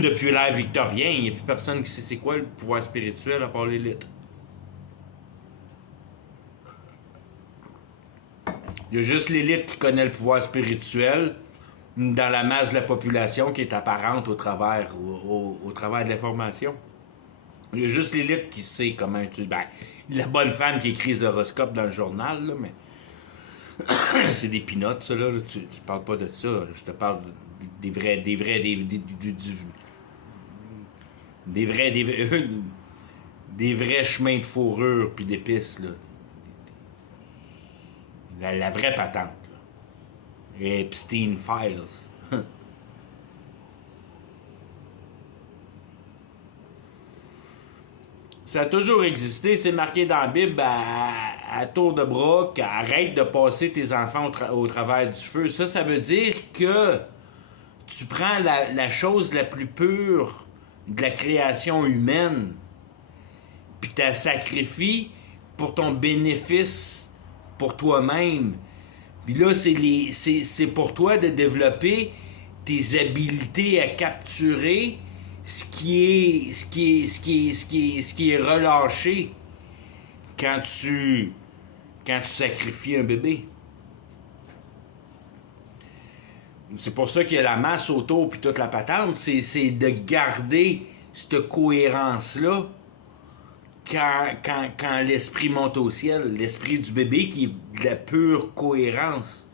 Depuis l'ère victorien, il n'y a plus personne qui sait c'est quoi le pouvoir spirituel à part l'élite. Il y a juste l'élite qui connaît le pouvoir spirituel dans la masse de la population qui est apparente au travers de l'information. Il y a juste l'élite qui sait comment tu. Ben, la bonne femme qui écrit les horoscopes dans le journal, là, mais. C'est des pinottes, ça, là. Tu parles pas de ça. Je te parle des vrais. Des vrais chemins de fourrure puis d'épices, là. La vraie patente, là. Epstein Files. Ça a toujours existé, c'est marqué dans la Bible à tour de bras qu'arrête de passer tes enfants au travers du feu. Ça veut dire que tu prends la chose la plus pure de la création humaine, puis tu la sacrifies pour ton bénéfice, pour toi-même. Puis là, c'est pour toi de développer tes habiletés à capturer ce qui est relâché quand tu sacrifies un bébé. C'est pour ça qu'il y a la masse autour puis toute la patente, c'est de garder cette cohérence-là quand l'esprit monte au ciel, l'esprit du bébé qui est de la pure cohérence,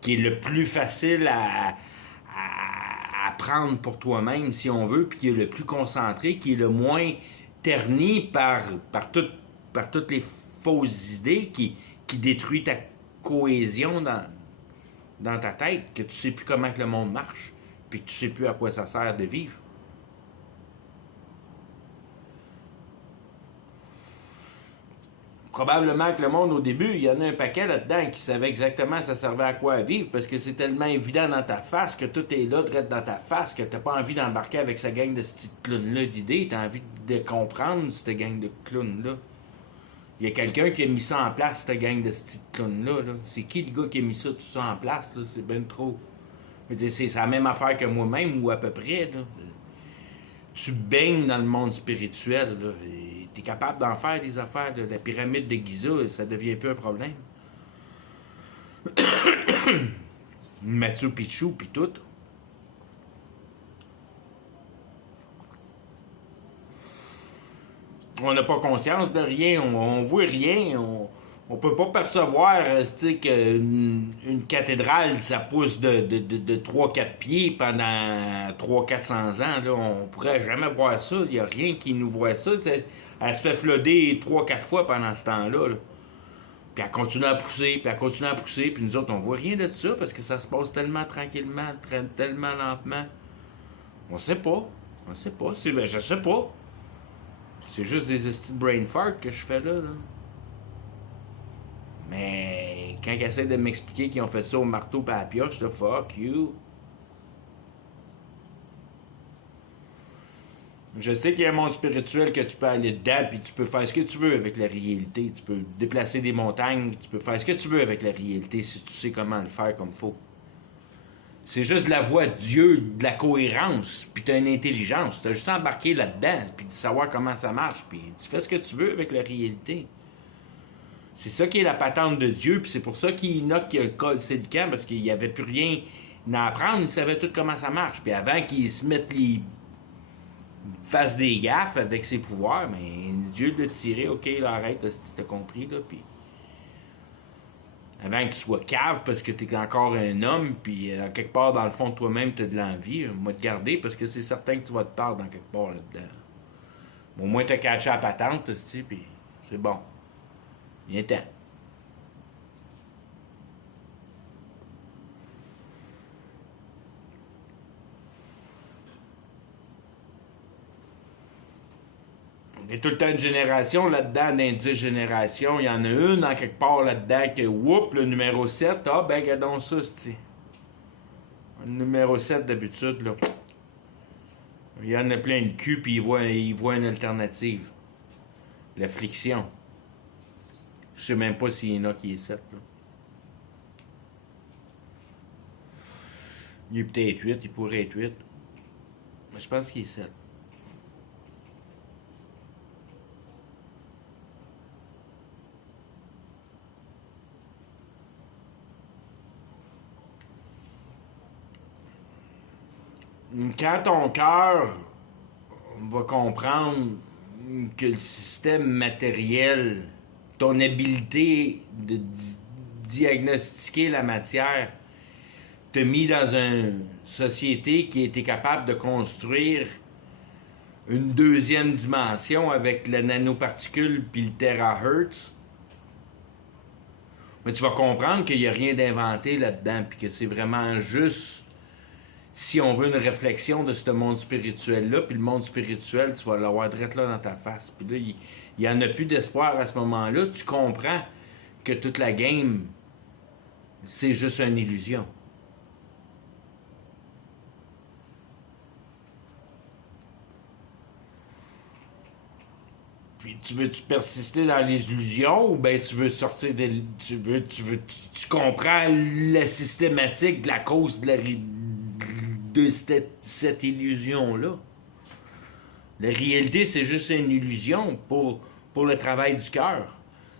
qui est le plus facile à prendre pour toi-même, si on veut, puis qui est le plus concentré, qui est le moins terni par toutes les fausses idées, qui détruit ta cohésion dans ta tête, que tu sais plus comment que le monde marche, puis que tu sais plus à quoi ça sert de vivre. Probablement que le monde, au début, il y en a un paquet là-dedans qui savait exactement ça servait à quoi à vivre, parce que c'est tellement évident dans ta face, que tout est là, direct dans ta face, que t'as pas envie d'embarquer avec cette gang de petites clowns-là d'idées, t'as envie de comprendre cette gang de clowns-là. Il y a quelqu'un qui a mis ça en place, cette gang de petites clowns-là. Là. C'est qui le gars qui a mis ça, tout ça en place? Là? C'est ben trop. C'est la même affaire que moi-même, ou à peu près. Là. Tu baignes dans le monde spirituel, là, et t'es capable d'en faire des affaires de la pyramide de Giza, ça devient plus un problème. Machu Picchu, pis tout. On n'a pas conscience de rien, on voit rien, on peut pas percevoir qu'une cathédrale, ça pousse de 3-4 pieds pendant 300-400 ans. Là. On pourrait jamais voir ça. Il n'y a rien qui nous voit ça. Elle se fait flooder 3-4 fois pendant ce temps-là. Là. Puis elle continue à pousser, puis elle continue à pousser. Puis nous autres, on voit rien de ça parce que ça se passe tellement tranquillement, tellement lentement. On sait pas. On sait pas. Je sais pas. C'est juste des petits brain farts que je fais là. Mais quand ils essaient de m'expliquer qu'ils ont fait ça au marteau et à la pioche, là, fuck you. Je sais qu'il y a un monde spirituel que tu peux aller dedans, puis tu peux faire ce que tu veux avec la réalité. Tu peux déplacer des montagnes, tu peux faire ce que tu veux avec la réalité si tu sais comment le faire comme faut. C'est juste la voix de Dieu, de la cohérence, puis t'as une intelligence. T'as juste embarqué là-dedans, puis de savoir comment ça marche, puis tu fais ce que tu veux avec la réalité. C'est ça qui est la patente de Dieu, puis c'est pour ça qu'Enoch a cassé le camp, parce qu'il n'y avait plus rien à apprendre, il savait tout comment ça marche. Puis avant qu'il se mette les... fasse des gaffes avec ses pouvoirs, mais Dieu l'a tiré, ok, là, arrête, là, si t'as compris, là, puis... Avant que tu sois cave parce que t'es encore un homme, puis quelque part dans le fond de toi-même t'as de l'envie, moi te garder parce que c'est certain que tu vas te perdre dans quelque part là-dedans. Au moins t'as catché la patente, tu sais, puis c'est bon. Viens-t'en. Il y a tout le temps une génération là-dedans, dans 10 générations. Il y en a une en quelque part là-dedans que, whoop, le numéro 7, ah ben, regardons ça, c'est. Le numéro 7 d'habitude, là. Il y en a plein de cul, puis il voit une alternative. La friction. Je sais même pas s'il y en a qui est 7, là. Il est peut-être 8, il pourrait être 8. Je pense qu'il est 7. Quand ton cœur va comprendre que le système matériel, ton habileté de diagnostiquer la matière, t'a mis dans une société qui était capable de construire une deuxième dimension avec la nanoparticule puis le terahertz, mais tu vas comprendre qu'il n'y a rien d'inventé là-dedans puis que c'est vraiment juste, si on veut une réflexion de ce monde spirituel-là, puis le monde spirituel, tu vas l'avoir direct là dans ta face. Puis là, il n'y en a plus d'espoir à ce moment-là. Tu comprends que toute la game, c'est juste une illusion. Puis tu veux-tu persister dans les illusions ou bien tu veux sortir de... Tu comprends la systématique de la cause de cette illusion-là. La réalité, c'est juste une illusion pour le travail du cœur.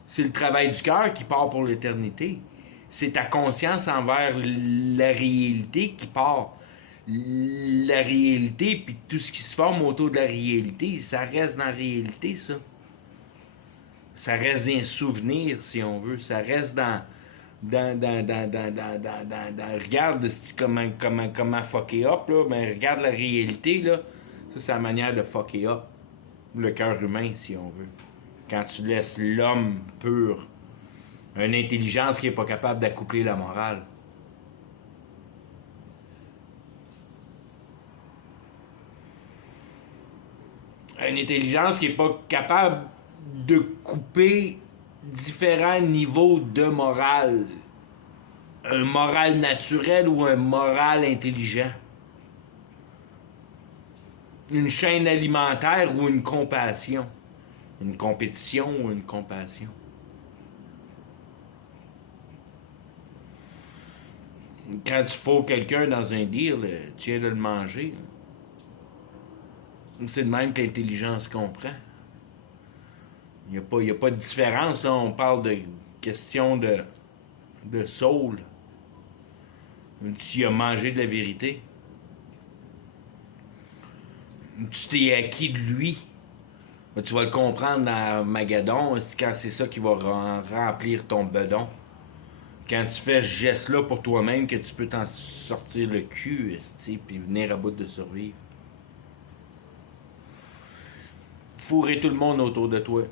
C'est le travail du cœur qui part pour l'éternité. C'est ta conscience envers la réalité qui part. La réalité, puis tout ce qui se forme autour de la réalité, ça reste dans la réalité, ça. Ça reste dans les souvenirs, si on veut. Ça reste dans regarde comment fucker up, là, mais regarde la réalité, là. Ça, c'est la manière de fucker up le cœur humain, si on veut. Quand tu laisses l'homme pur, une intelligence qui n'est pas capable d'accoupler la morale. Une intelligence qui n'est pas capable de couper différents niveaux de morale. Un moral naturel ou un moral intelligent. Une chaîne alimentaire ou une compassion. Une compétition ou une compassion. Quand tu fous quelqu'un dans un deal, tu viens de le manger. C'est de même que l'intelligence comprend. Il n'y a pas de différence, là. On parle de question de soul. Tu as mangé de la vérité. Tu t'es acquis de lui. Tu vas le comprendre dans Magadon, quand c'est ça qui va remplir ton bedon. Quand tu fais ce geste-là pour toi-même, que tu peux t'en sortir le cul, puis venir à bout de survivre. Fourrer tout le monde autour de toi.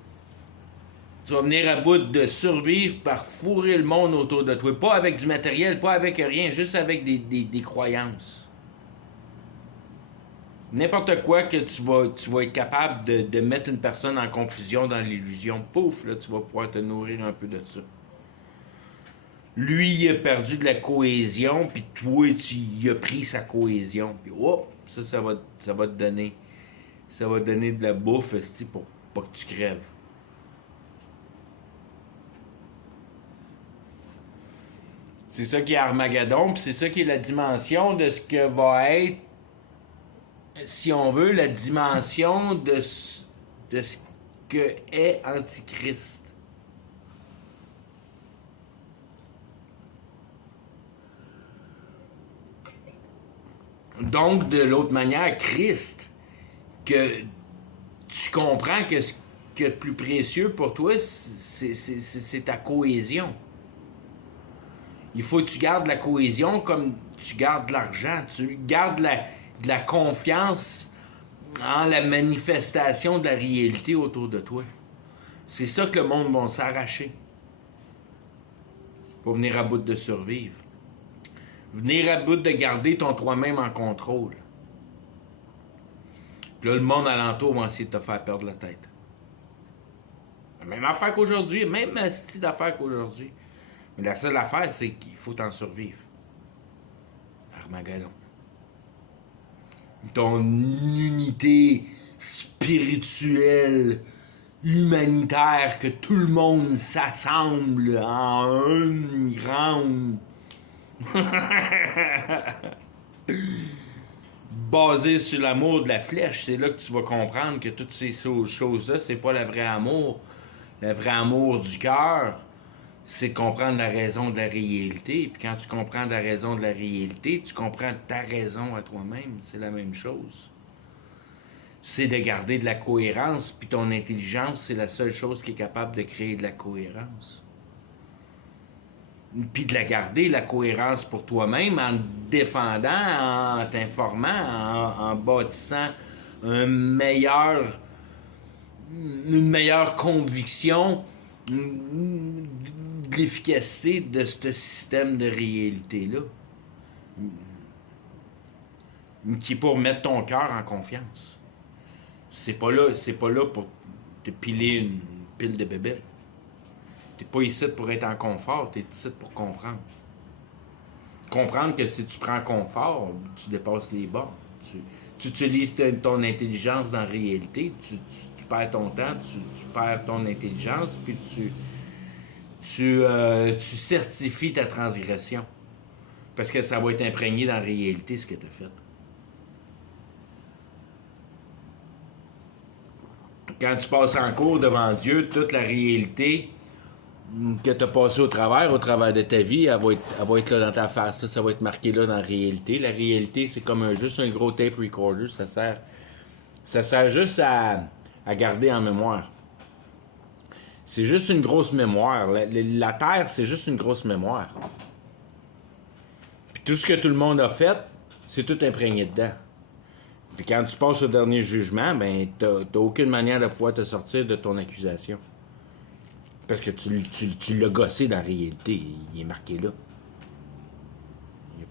Tu vas venir à bout de survivre par fourrer le monde autour de toi. Pas avec du matériel, pas avec rien, juste avec des croyances. N'importe quoi que tu vas être capable de mettre une personne en confusion dans l'illusion. Pouf, là, tu vas pouvoir te nourrir un peu de ça. Lui, il a perdu de la cohésion, puis toi, tu as pris sa cohésion. Puis, oh, ça va te donner. Ça va te donner de la bouffe, pour pas que tu crèves. C'est ça qui est Armageddon, puis c'est ça qui est la dimension de ce que va être, si on veut, la dimension de ce que est Antichrist. Donc, de l'autre manière, Christ, que tu comprends que ce qui est le plus précieux pour toi, c'est ta cohésion. Il faut que tu gardes la cohésion comme tu gardes l'argent. Tu gardes de la confiance en la manifestation de la réalité autour de toi. C'est ça que le monde va s'arracher pour venir à bout de survivre. Venir à bout de garder ton toi-même en contrôle. Puis là, le monde alentour va essayer de te faire perdre la tête. Même affaire qu'aujourd'hui, même style d'affaire qu'aujourd'hui. Mais la seule affaire, c'est qu'il faut t'en survivre. Armageddon. Ton unité spirituelle, humanitaire, que tout le monde s'assemble en une grande basé sur l'amour de la flèche, c'est là que tu vas comprendre que toutes ces choses-là, c'est pas le vrai amour. Le vrai amour du cœur, c'est comprendre la raison de la réalité. Puis quand tu comprends la raison de la réalité, tu comprends ta raison à toi-même. C'est la même chose. C'est de garder de la cohérence, puis ton intelligence, c'est la seule chose qui est capable de créer de la cohérence. Puis de la garder, la cohérence pour toi-même, en te défendant, en t'informant, en bâtissant une meilleure conviction de l'efficacité de ce système de réalité-là. Qui est pour mettre ton cœur en confiance. C'est pas là pour te piler une pile de bébés. T'es pas ici pour être en confort, t'es ici pour comprendre. Comprendre que si tu prends confort, tu dépasses les bords. Tu utilises ton intelligence dans la réalité, tu perds ton temps, tu perds ton intelligence, puis tu certifies ta transgression. Parce que ça va être imprégné dans la réalité, ce que tu as fait. Quand tu passes en cours devant Dieu, toute la réalité que tu as passée au travers de ta vie, elle va être là dans ta face. Ça va être marqué là dans la réalité. La réalité, c'est comme juste un gros tape recorder. Ça sert juste à garder en mémoire. C'est juste une grosse mémoire. La Terre, c'est juste une grosse mémoire. Puis tout ce que tout le monde a fait, c'est tout imprégné dedans. Puis quand tu passes au dernier jugement, ben t'as aucune manière de pouvoir te sortir de ton accusation. Parce que tu l'as gossé dans la réalité. Il est marqué là. Il n'y a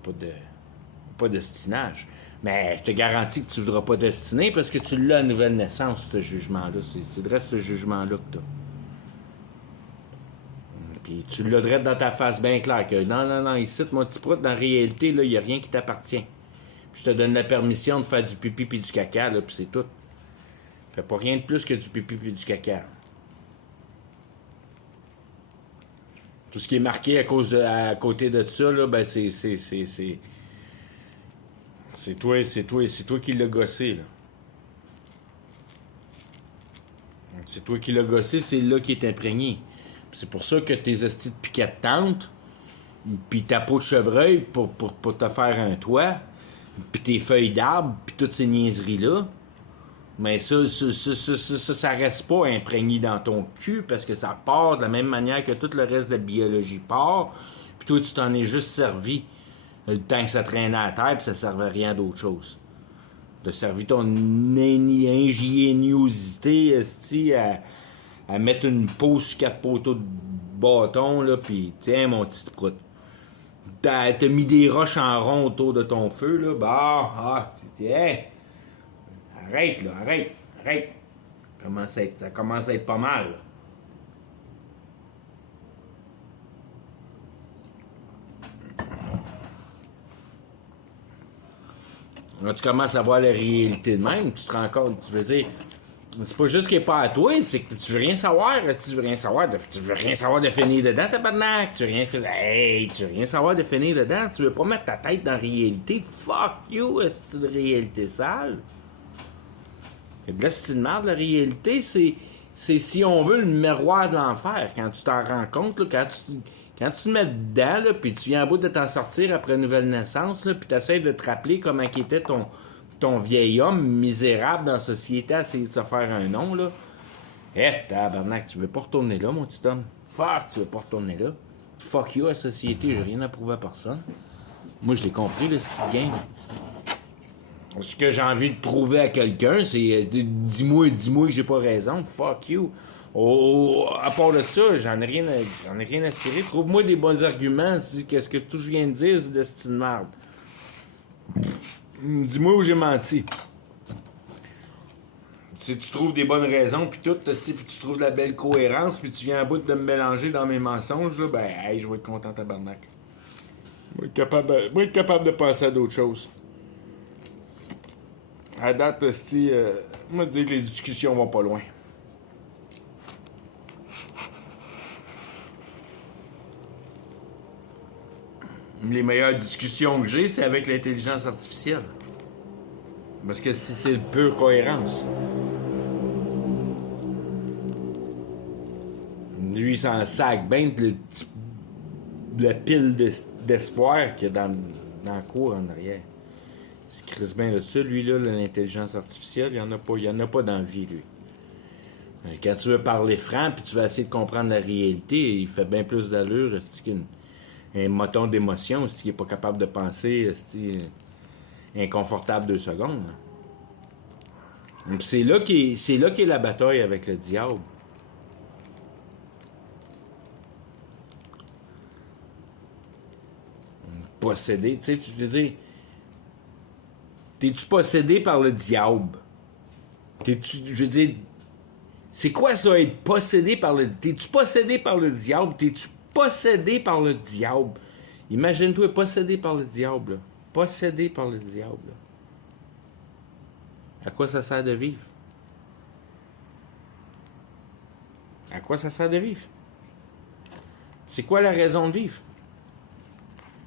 pas de destinage. Mais je te garantis que tu ne voudras pas destiner parce que tu l'as à nouvelle naissance, ce jugement-là. C'est de ce jugement-là que tu as. Puis tu l'as direct dans ta face bien clair que non, ici, mon petit prout, dans la réalité, il n'y a rien qui t'appartient. Puis je te donne la permission de faire du pipi puis du caca, là, puis c'est tout. Fais pas rien de plus que du pipi puis du caca. Tout ce qui est marqué à côté de ça, là, ben c'est toi qui l'as gossé, là. C'est toi qui l'as gossé, c'est là qui est imprégné. C'est pour ça que tes estis de piquettes tentes, puis ta peau de chevreuil pour te faire un toit, puis tes feuilles d'arbre, puis toutes ces niaiseries-là, mais ça reste pas imprégné dans ton cul parce que ça part de la même manière que tout le reste de la biologie part, puis toi, tu t'en es juste servi le temps que ça traînait à terre, puis ça servait à rien d'autre chose. T'as servi ton ingéniosité à mettre une peau sur 4 poteaux de bâton, là, pis tiens, mon petit prout. T'as mis des roches en rond autour de ton feu, là, tiens, arrête, là, arrête. Ça commence à être pas mal, là. Là, tu commences à voir la réalité de même, tu te rends compte, tu veux dire, c'est pas juste qu'il n'est pas à toi, c'est que tu veux rien savoir. Tu veux rien savoir de finir dedans, tabarnak. Tu veux rien savoir de finir dedans. Tu veux pas mettre ta tête dans la réalité. Fuck you, est-ce de réalité sale? Et de là, c'est une merde, la réalité, c'est si on veut le miroir de l'enfer. Quand tu t'en rends compte, là, quand tu te mets dedans, là, puis tu viens à bout de t'en sortir après une nouvelle naissance, là, puis tu essaies de te rappeler comment était ton vieil homme misérable dans la société à essayer de se faire un nom, là. Tabarnak, tu veux pas retourner là, mon petit homme? Fuck, tu veux pas retourner là? Fuck you, la société, j'ai rien à prouver à personne. Moi, je l'ai compris, là, ce game. Ce que j'ai envie de prouver à quelqu'un, c'est dis-moi que j'ai pas raison. Fuck you. À part de ça, j'en ai rien à cirer. Trouve-moi des bons arguments. Qu'est-ce que tout je viens de dire, c'est de cette merde. Dis-moi où j'ai menti. Si tu trouves des bonnes raisons, puis tout, puis tu trouves de la belle cohérence, puis tu viens à bout de me mélanger dans mes mensonges, là, ben, hey, je vais être content, tabarnak. Je vais être capable de penser à d'autres choses. À date, on m'a dit que les discussions vont pas loin. Les meilleures discussions que j'ai, c'est avec l'intelligence artificielle. Parce que c'est pure cohérence. Lui, il s'en sac bien de la pile d'espoir qu'il y a dans la cour en arrière. C'est crisse bien là-dessus. Lui, là, l'intelligence artificielle, il y en a pas dans la vie, lui. Quand tu veux parler franc puis tu veux essayer de comprendre la réalité, il fait bien plus d'allure qu'un moton d'émotion, qui n'est pas capable de penser, inconfortable 2 secondes. C'est là qu'est la bataille avec le diable. Possédé, tu sais, tu veux dire, t'es-tu possédé par le diable? Je veux dire, c'est quoi ça, être possédé par le... T'es-tu possédé par le diable? T'es-tu possédé par le diable? Imagine-toi possédé par le diable. Là. Possédé par le diable. Là. À quoi ça sert de vivre? À quoi ça sert de vivre? C'est quoi la raison de vivre?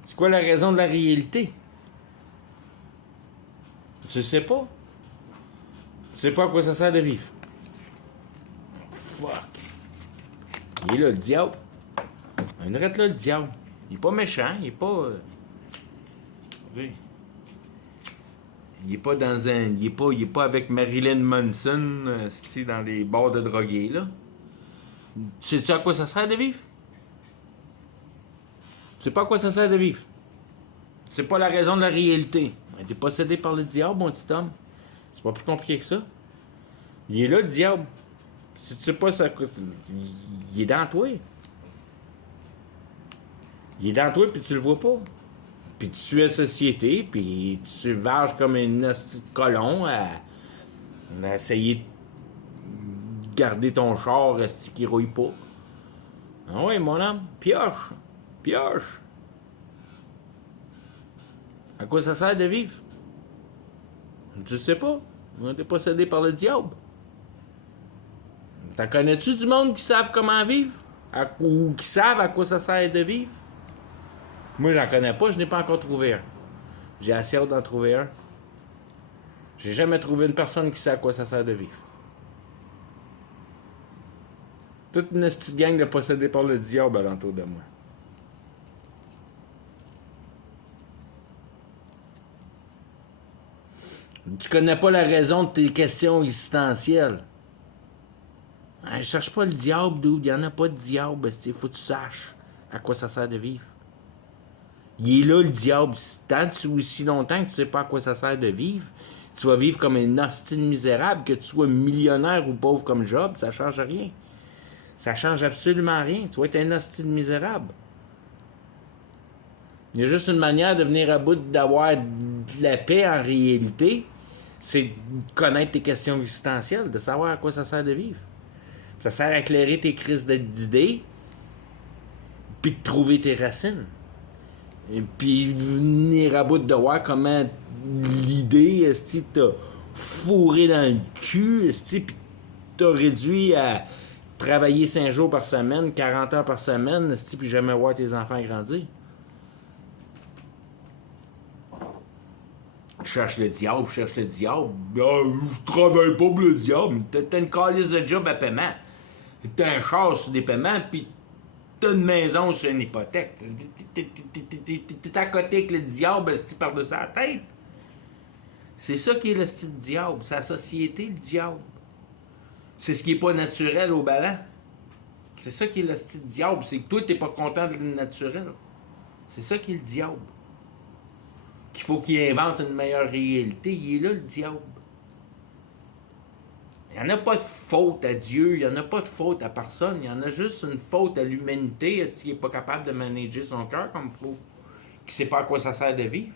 C'est quoi la raison de la réalité? Tu sais pas? Tu sais pas à quoi ça sert de vivre? Fuck. Il est là, le diable. Il arrête là, le diable. Il est pas méchant, il est pas... Oui. Il est pas dans un... Il est pas avec Marilyn Manson, dans les bars de drogués, là. Sais-tu à quoi ça sert de vivre? Tu sais pas à quoi ça sert de vivre. C'est pas la raison de la réalité. T'es possédé par le diable, mon petit homme. C'est pas plus compliqué que ça. Il est là, le diable. Si tu sais pas ça... Il est dans toi. Il est dans toi, puis tu le vois pas. Puis tu suis la société, puis tu varges comme une hostie de colon à essayer de garder ton char qui rouille pas. Ah ouais, mon homme, pioche. Pioche. À quoi ça sert de vivre? Tu sais pas. T'es possédé par le diable. T'en connais-tu du monde qui savent comment vivre? Ou qui savent à quoi ça sert de vivre? Moi, j'en connais pas, je n'ai pas encore trouvé un. J'ai assez hâte d'en trouver un. J'ai jamais trouvé une personne qui sait à quoi ça sert de vivre. Toute une petite gang de possédés par le diable alentour de moi. Tu connais pas la raison de tes questions existentielles. Hein, je cherche pas le diable, dude. Il y en a pas de diable. Il faut que tu saches à quoi ça sert de vivre. Il est là, le diable. Tant ou si longtemps que tu sais pas à quoi ça sert de vivre, tu vas vivre comme un hostie misérable, que tu sois millionnaire ou pauvre comme Job, ça change rien. Ça change absolument rien. Tu vas être un hostie misérable. Il y a juste une manière de venir à bout d'avoir de la paix en réalité, c'est de connaître tes questions existentielles, de savoir à quoi ça sert de vivre. Ça sert à éclairer tes crises d'idées, puis de trouver tes racines. Et puis venir à bout de voir comment l'idée, t'a fourré dans le cul, puis t'a réduit à travailler 5 jours par semaine, 40 heures par semaine, puis jamais voir tes enfants grandir. Je cherche le diable. Ah, je travaille pas pour le diable. T'as une calice de job à paiement. T'as un char sur des paiements, puis t'as une maison sur une hypothèque. T'es à côté avec le diable, par-dessus la tête. C'est ça qui est le style diable. C'est la société, le diable. C'est ce qui est pas naturel au ballon. C'est ça qui est le style diable. C'est que toi, t'es pas content de le naturel. C'est ça qui est le diable. Qu'il faut qu'il invente une meilleure réalité. Il est là, le diable. Il n'y en a pas de faute à Dieu, il n'y en a pas de faute à personne, il y en a juste une faute à l'humanité, s'il n'est pas capable de manager son cœur comme il faut, qui ne sait pas à quoi ça sert de vivre,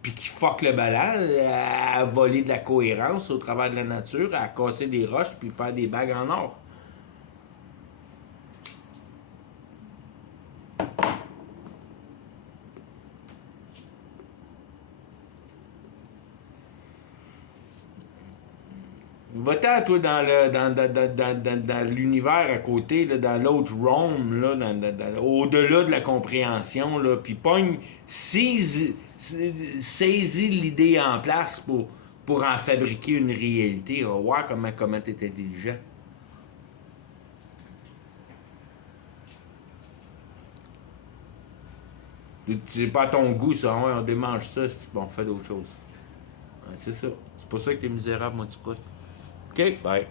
puis qui fuck le ballon, à voler de la cohérence au travers de la nature, à casser des roches, puis faire des bagues en or. Va-t'en, toi, dans l'univers à côté, là, dans l'autre realm, là, au-delà de la compréhension, là, puis pogne, saisis l'idée en place pour pour en fabriquer une réalité. On va voir comment t'es intelligent. C'est pas à ton goût, ça. Ouais, on démange ça. Bon, on fait d'autres choses. Ouais, c'est ça. C'est pour ça que t'es misérable, mon petit pote. OK, bye.